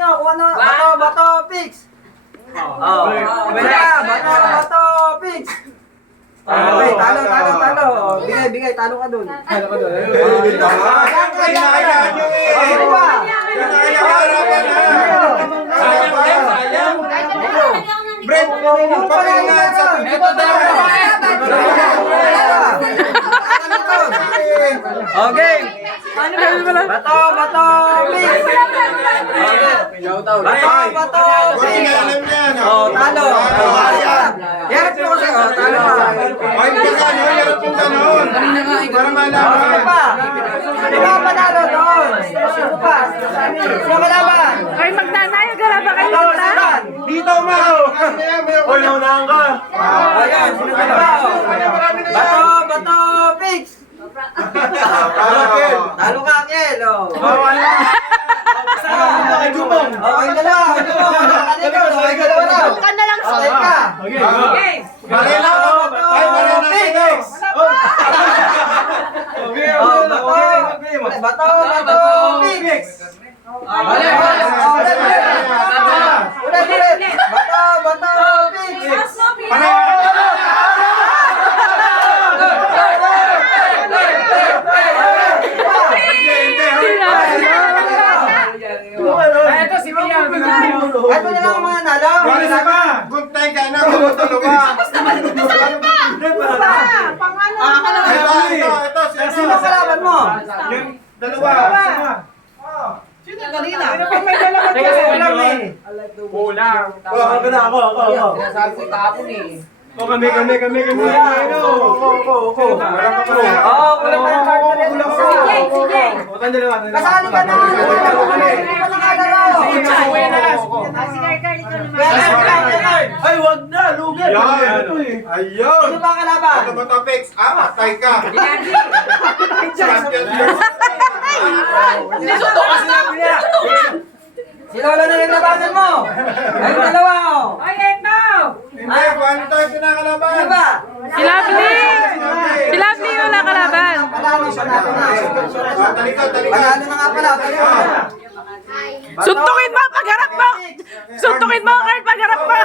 nyo. Kung ano. Bato, bato, fix. Oh. Bato, fix. Okay, talo. Bigay, talo ka dun. Talo ka dun. Kinakayaan nyo eh. Ano ba? Brent, papalingan sa Okay. Bato, fix. Bato, fix. Oh, talo. Yarap mo kasi. Oh, talo ka. Ay, yarap yung ganon. Para malaman. Sino pa? Sino pa panalo doon? Sino pa? Sino malaban? Ay, magnanayo, garaba kayo Ikaw, dito. Siban. Dito, Mao. Oy, naunahan ka. Ayan, sino ba? Bato, fix. Talo ka, Kel. Oh. Okay, dalawa. Okay, dalawa na. Ka na lang, Okay ka. Okay. Barena. Ay, Barena. Fix. Bato, fix. Ulit. Bato, fix. Ito si Mia. Ano na lang ang mga nalo? Guntay ka na, dalawa. Ito, Sino kalaban mo? dalawa. Teka, ulam eh. Ulang. Sinasabi ko tapon eh. Kami. Oo, ulam ka ng partner rin. Kasali ka na. Hindi pa nakalaro. Ay, wag na, lugan. Ayun. Sino ba kalaban? Ano ba topics? Matay ka. Champion yun. Sino wala na yung labanan mo? Ayun, dalawa oh. Hindi, paano tayo pinakalaban? Ano ba? Si Lovely! Si Lovely yung nakalaban. Panalo na. Talikod. Panalo na nga pala. Panalo na. Suntukin mo pagharap mo! Suntukin mo, Carl, pagharap mo!